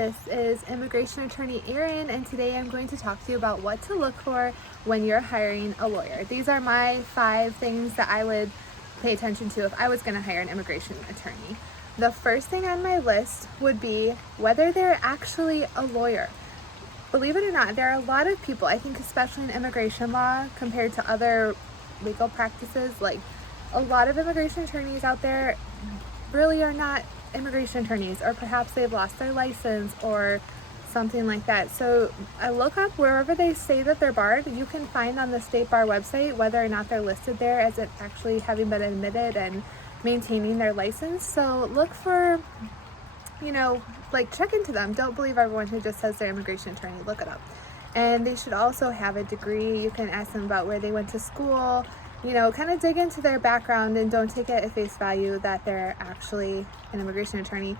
This is immigration attorney Erin, and today I'm going to talk to you about what to look for when you're hiring a lawyer. These are my 5 things that I would pay attention to if I was going to hire an immigration attorney. The first thing on my list would be whether they're actually a lawyer. Believe it or not, there are a lot of people, I think especially in immigration law compared to other legal practices, like a lot of immigration attorneys out there really are not immigration attorneys, or perhaps they've lost their license or something like that. So I look up wherever they say that they're barred. You can find on the state bar website whether or not they're listed there as it actually having been admitted and maintaining their license. So look for, check into them. Don't believe everyone who just says they're immigration attorney. Look it up. And they should also have a degree. You can ask them about where they went to school, kind of dig into their background, and don't take it at face value that they're actually an immigration attorney.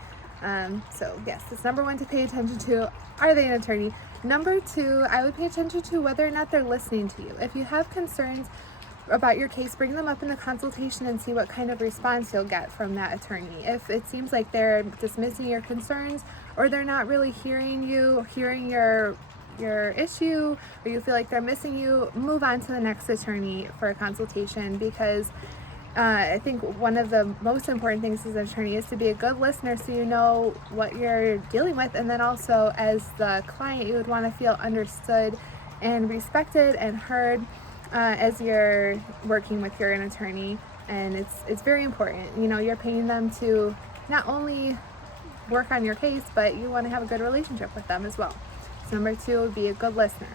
So yes, it's number 1 to pay attention to. Are they an attorney? Number 2, I would pay attention to whether or not they're listening to you. If you have concerns about your case, bring them up in the consultation and see what kind of response you'll get from that attorney. If it seems like they're dismissing your concerns, or they're not really hearing your issue, or you feel like they're missing you, move on to the next attorney for a consultation, because I think one of the most important things as an attorney is to be a good listener so you know what you're dealing with, and then also as the client you would want to feel understood and respected and heard as you're working with your attorney. And it's very important. You're paying them to not only work on your case, but you want to have a good relationship with them as well. So number 2 would be a good listener.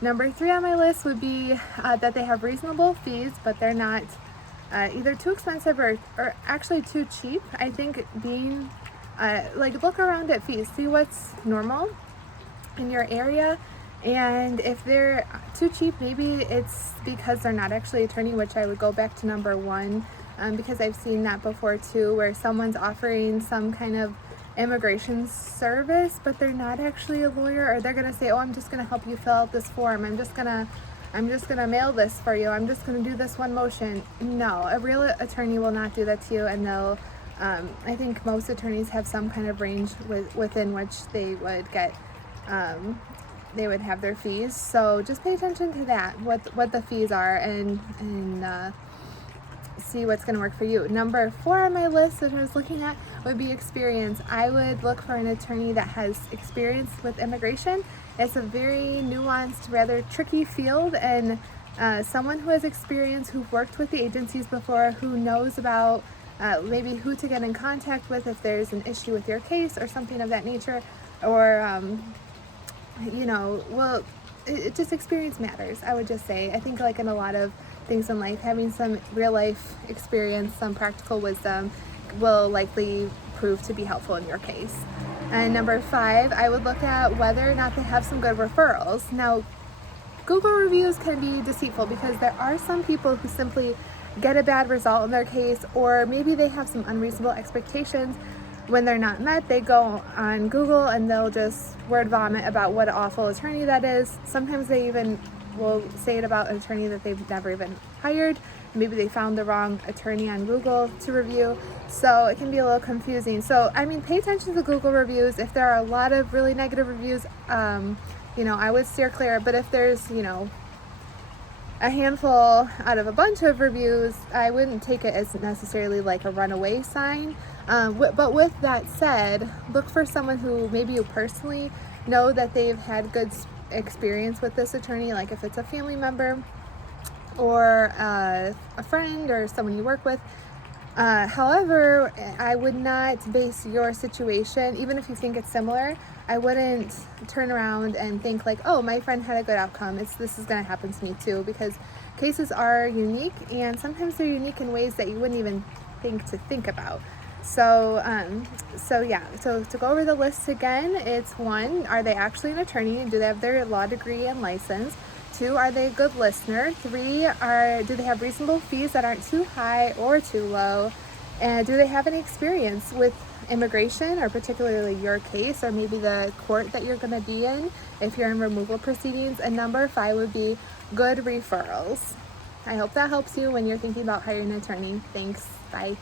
Number 3 on my list would be that they have reasonable fees, but they're not either too expensive or actually too cheap. I think being look around at fees, see what's normal in your area, and if they're too cheap, maybe it's because they're not actually an attorney, which I would go back to number 1, because I've seen that before too, where someone's offering some kind of immigration service, but they're not actually a lawyer, or they're gonna say, "Oh, I'm just gonna help you fill out this form. I'm just gonna mail this for you. I'm just gonna do this one motion." No, a real attorney will not do that to you, and they'll. I think most attorneys have some kind of range within which they would get. They would have their fees. So just pay attention to that, what the fees are, and see what's going to work for you. Number 4 on my list that I was looking at would be experience. I would look for an attorney that has experience with immigration. It's a very nuanced, rather tricky field, and someone who has experience, who've worked with the agencies before, who knows about maybe who to get in contact with if there's an issue with your case or something of that nature, or it just experience matters, I would just say. I think like in a lot of things in life, having some real life experience, some practical wisdom will likely prove to be helpful in your case. And number 5, I would look at whether or not they have some good referrals. Now, Google reviews can be deceitful because there are some people who simply get a bad result in their case, or maybe they have some unreasonable expectations. When they're not met, they go on Google and they'll just word vomit about what an awful attorney that is. Sometimes they even will say it about an attorney that they've never even hired. Maybe they found the wrong attorney on Google to review. So it can be a little confusing. So, pay attention to the Google reviews. If there are a lot of really negative reviews, I would steer clear. But if there's, a handful out of a bunch of reviews, I wouldn't take it as necessarily like a runaway sign. But with that said, look for someone who maybe you personally know that they've had good experience with this attorney, like if it's a family member or a friend or someone you work with. However, I would not base your situation, even if you think it's similar, I wouldn't turn around and think like, "Oh, my friend had a good outcome. This is going to happen to me too," because cases are unique, and sometimes they're unique in ways that you wouldn't even think about. So to go over the list again, it's 1, are they actually an attorney, and do they have their law degree and license? 2, are they a good listener? 3, do they have reasonable fees that aren't too high or too low? And do they have any experience with immigration, or particularly your case, or maybe the court that you're going to be in if you're in removal proceedings? And number 5 would be good referrals. I hope that helps you when you're thinking about hiring an attorney. Thanks. Bye.